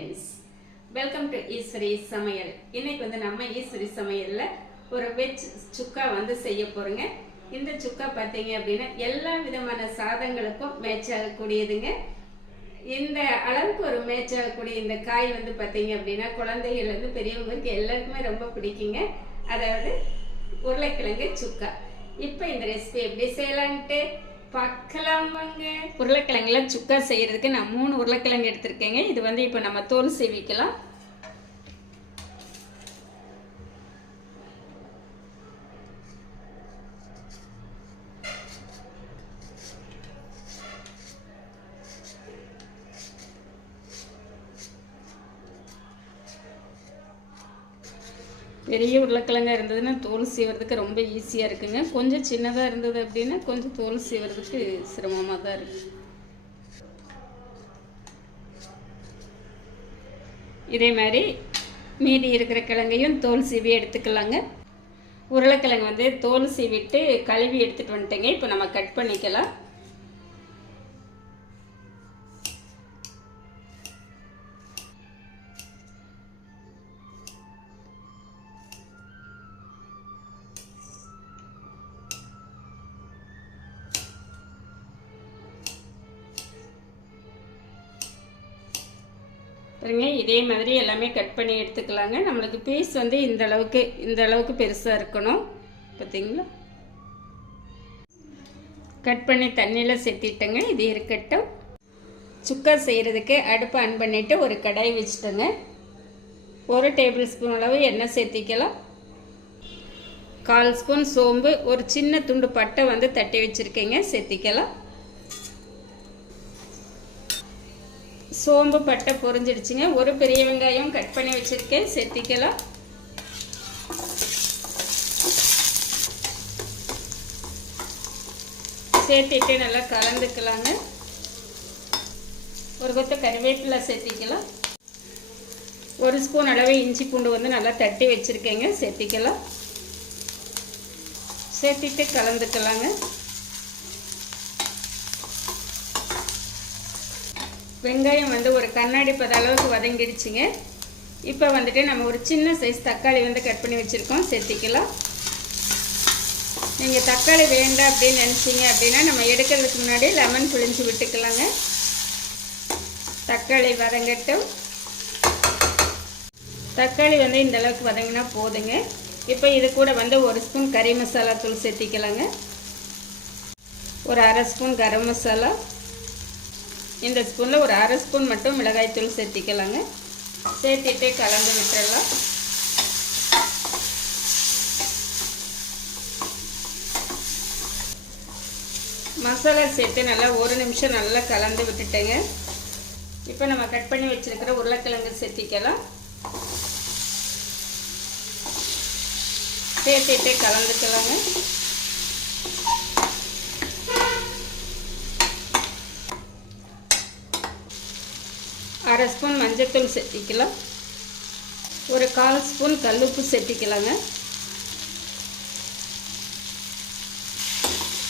Friends welcome to Eswari சமையல். இன்னைக்கு வந்து நம்ம ஈஸ்வரி சமையலில் ஒரு வெஜ் சுக்கா வந்து செய்ய போறோங்க. இந்த சுக்கா பார்த்தீங்க அப்படின்னா எல்லா விதமான சாதங்களுக்கும் மேட்ச் ஆகக்கூடியதுங்க. இந்த அளவுக்கு ஒரு மேட்ச் ஆகக்கூடிய இந்த காய் வந்து பார்த்தீங்க அப்படின்னா குழந்தைகள் வந்து பெரியவங்களுக்கு எல்லாருக்குமே ரொம்ப பிடிக்குங்க. அதாவது உருளைக்கிழங்கு சுக்கா. இப்போ இந்த ரெசிபி எப்படி செய்யலான்ட்டு பார்க்கலாம் வாங்க சுக்கா செய்யறதுக்கு நான் மூணு உருளைக்கிழங்கு எடுத்திருக்கேங்க. இது வந்து இப்போ நம்ம தோல் சீவிக்கலாம் பெரிய உருளைக்கிழங்கா இருந்ததுன்னா தோல் சீவுறதுக்கு ரொம்ப ஈஸியாக இருக்குங்க. கொஞ்சம் சின்னதாக இருந்தது அப்படின்னா கொஞ்சம் தோல் சீவுறதுக்கு சிரமமாக தான் இருக்குது இதே மாதிரி மீதி இருக்கிற கிழங்கையும் தோல் சீவி எடுத்துக்கலாங்க. உருளைக்கிழங்கு வந்து தோல் சீவிட்டு கழுவி எடுத்துகிட்டு வந்துட்டேங்க. இப்போ நம்ம கட் பண்ணிக்கலாம். பாருங்க இதே மாதிரி எல்லாமே கட் பண்ணி எடுத்துக்கலாங்க. நம்மளுக்கு பீஸ் வந்து இந்த அளவுக்கு இந்த அளவுக்கு பெருசாக இருக்கணும். பார்த்தீங்களா கட் பண்ணி தண்ணியில் செத்திட்டேங்க. இது இருக்கட்டும். சுக்கா செய்கிறதுக்கு அடுப்பை ஆன் பண்ணிவிட்டு ஒரு கடாய் வச்சுட்டேங்க. ஒரு டேபிள் ஸ்பூன் அளவு எண்ணெய் சேர்த்திக்கலாம். கால் ஸ்பூன் சோம்பு ஒரு சின்ன துண்டு பட்டை வந்து தட்டி வச்சுருக்கேங்க. சேர்த்திக்கலாம். சோம்பு பட்டை பொறிஞ்சிடுச்சுங்க ஒரு பெரிய வெங்காயம் கட் பண்ணி வச்சுருக்கேன். சேர்த்திக்கலாம் சேர்த்திட்டு நல்லா கலந்துக்கலாங்க. ஒரு கொத்த கருவேப்பிலை சேர்த்திக்கலாம். ஒரு ஸ்பூன் அளவு இஞ்சி பூண்டு வந்து நல்லா தட்டி வச்சுருக்கேங்க. சேர்த்திக்கலாம். சேர்த்திட்டு கலந்துக்கலாங்க. வெங்காயம் வந்து ஒரு கண்ணாடி பத அளவுக்கு வதங்கிடுச்சுங்க. இப்போ வந்துட்டு நம்ம ஒரு சின்ன சைஸ் தக்காளி வந்து கட் பண்ணி வச்சுருக்கோம். சேர்த்திக்கலாம். நீங்கள் தக்காளி வேண்டாம் அப்படின்னு நினச்சிங்க அப்படின்னா நம்ம எடுக்கிறதுக்கு முன்னாடி லெமன் புழிஞ்சு விட்டுக்கலாங்க. தக்காளி வதங்கட்டும். தக்காளி வந்து இந்த அளவுக்கு வதங்கினா போதுங்க. இப்போ இது கூட வந்து ஒரு ஸ்பூன் கறி மசாலா தூள் சேர்த்திக்கலாங்க. ஒரு அரை ஸ்பூன் கரம் மசாலா. இந்த ஸ்பூனில் ஒரு அரை ஸ்பூன் மட்டும் மிளகாய்த்தூள் சேர்த்திக்கலாங்க. சேர்த்திட்டு கலந்து விட்டுடலாம் மசாலா சேர்த்து நல்லா ஒரு நிமிஷம் நல்லா கலந்து விட்டுட்டேங்க. இப்போ நம்ம கட் பண்ணி வச்சுருக்கிற உருளைக்கிழங்கு சேர்த்திக்கலாம். சேர்த்திட்டு கலந்துக்கலாங்க. அரை ஸ்பூன் மஞ்சத்தூள் சேர்த்திக்கலாம். ஒரு கால் ஸ்பூன் கல்லுப்பு சேர்த்திக்கலாங்க.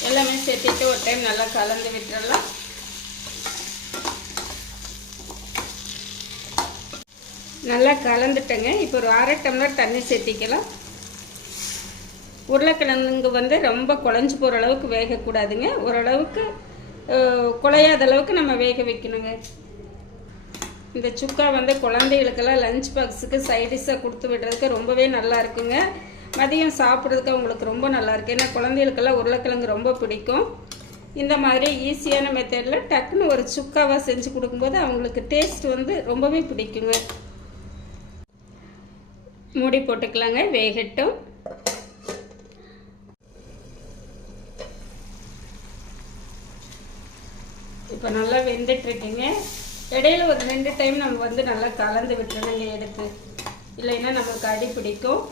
எல்லாமே சேர்த்திட்டு ஒரு டைம் நல்லா கலந்து விட்டுறலாம். நல்லா கலந்துட்டேங்க. இப்போ ஒரு அரை டம்ளர் தண்ணி சேர்த்திக்கலாம். உருளைக்கிழங்கு வந்து ரொம்ப குழஞ்சி போகிற அளவுக்கு வேகக்கூடாதுங்க. ஓரளவுக்கு குழையாத அளவுக்கு நம்ம வேக வைக்கணுங்க. இந்த சுக்கா வந்து குழந்தைகளுக்கெல்லாம் லஞ்ச் பாக்ஸுக்கு சைடிஷாக கொடுத்து விடுறதுக்கு ரொம்பவே நல்லா இருக்குங்க. மதியம் சாப்பிட்றதுக்கு அவங்களுக்கு ரொம்ப நல்லாயிருக்கு ஏன்னா குழந்தைகளுக்கெல்லாம் உருளைக்கிழங்கு ரொம்ப பிடிக்கும். இந்த மாதிரி ஈஸியான மெத்தடில் டக்குன்னு ஒரு சுக்காவாக செஞ்சு கொடுக்கும்போது அவங்களுக்கு டேஸ்ட் வந்து ரொம்பவே பிடிக்குங்க. மூடி போட்டுக்கலாங்க. வேகட்டும். இப்போ நல்லா வெந்துட்டுருக்குங்க இடையில ஒரு ரெண்டு டைம் நம்ம வந்து நல்லா கலந்து விட்டுறணுங்க எடுத்து. இல்லைன்னா நமக்கு அடி பிடிக்கும்.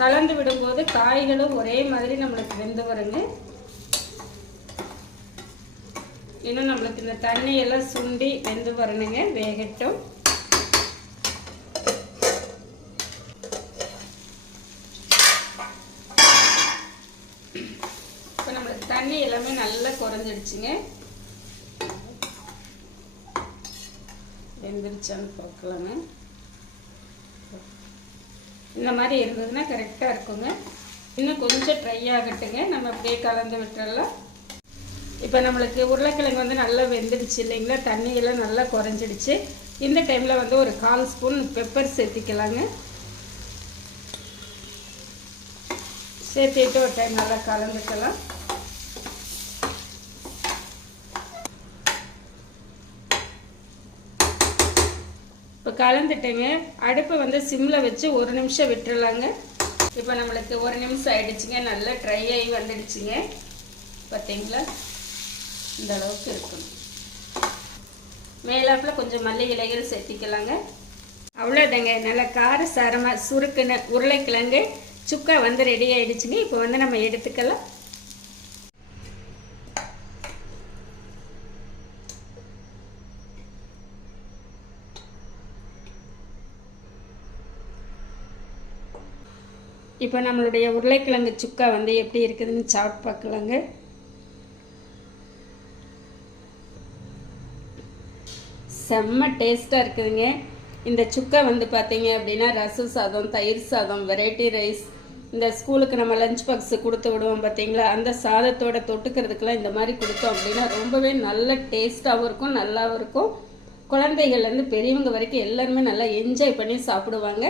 கலந்து விடும்போது காய்களும் ஒரே மாதிரி நம்மளுக்கு வெந்து வருங்க. இன்னும் நம்மளுக்கு இந்த தண்ணியெல்லாம் சுண்டி வெந்து வரணுங்க வேகட்டும். இப்போ நம்மளுக்கு தண்ணி எல்லாமே நல்லா குறைஞ்சிடுச்சுங்க. வெந்துருச்சான்னு பார்க்கலாங்க. இந்த மாதிரி இருந்ததுன்னா கரெக்டாக இருக்குங்க. இன்னும் கொஞ்சம் ட்ரை ஆகட்டுங்க. நம்ம அப்படியே கலந்து விட்டுறலாம். இப்போ நம்மளுக்கு உருளைக்கிழங்கு வந்து நல்லா வெந்துடுச்சு இல்லைங்களா? தண்ணியெல்லாம் நல்லா குறைஞ்சிடுச்சு. இந்த டைமில் வந்து ஒரு கால் ஸ்பூன் பெப்பர் சேர்த்திக்கலாங்க. சேர்த்திட்டு ஒரு டைம் நல்லா கலந்துக்கலாம். கலந்துட்டேங்க. அடுப்பை வந்து சிம்மில் வச்சு ஒரு நிமிஷம் விட்டுறலாங்க. இப்போ நம்மளுக்கு ஒரு நிமிஷம் ஆகிடுச்சிங்க நல்லா ட்ரை ஆகி வந்துடுச்சுங்க. பார்த்தீங்களா இந்த அளவுக்கு இருக்கும். மேலாப்பில் கொஞ்சம் மல்லி இலைகள் சேர்த்திக்கலாங்க. அவ்வளோதாங்க நல்லா கார சாரமாக சுருக்குன்னு உருளைக்கிழங்கு சுக்கா வந்து ரெடி ஆகிடுச்சுங்க இப்போ வந்து நம்ம எடுத்துக்கலாம். இப்போ நம்மளுடைய உருளைக்கிழங்கு சுக்கா வந்து எப்படி இருக்குதுன்னு சாப்பிட்டு பார்க்கலாங்க. செம்ம டேஸ்ட்டாக இருக்குதுங்க. இந்த சுக்கா வந்து பார்த்தீங்க அப்படின்னா ரசம் சாதம் தயிர் சாதம் வெரைட்டி ரைஸ் இந்த ஸ்கூலுக்கு நம்ம லஞ்ச் பாக்ஸ் கொடுத்து விடுவோம் பார்த்தீங்களா? அந்த சாதத்தோட தொட்டுக்கிறதுக்கெலாம் இந்த மாதிரி கொடுத்தோம் அப்படின்னா ரொம்பவே நல்ல டேஸ்ட்டாகவும் இருக்கும் நல்லாவும் இருக்கும். குழந்தைகள்லேருந்து பெரியவங்க வரைக்கும் எல்லாருமே நல்லா என்ஜாய் பண்ணி சாப்பிடுவாங்க.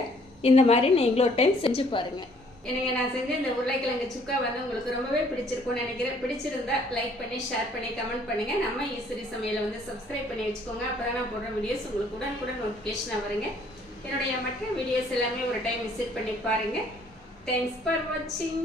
இந்த மாதிரி நீங்களும் ஒரு டைம் செஞ்சு பாருங்கள் எனக்கு நான் செஞ்ச இந்த உருளைக்கிழங்கு சுக்கா வந்து உங்களுக்கு ரொம்பவே பிடிச்சிருக்கும்னு நினைக்கிறேன். பிடிச்சிருந்தா லைக் பண்ணி ஷேர் பண்ணி கமெண்ட் பண்ணுங்க. நம்ம ஈஸ்வரி சமையலை வந்து சப்ஸ்கிரைப் பண்ணி வச்சுக்கோங்க. அப்பதான் நான் போடுற வீடியோஸ் உங்களுக்கு உடனுக்குடன் நோட்டிஃபிகேஷனாக வருங்க. என்னுடைய மற்ற வீடியோஸ் எல்லாமே ஒரு டைம் விசிட் பண்ணி பாருங்க. தேங்க்ஸ் ஃபார் வாட்சிங்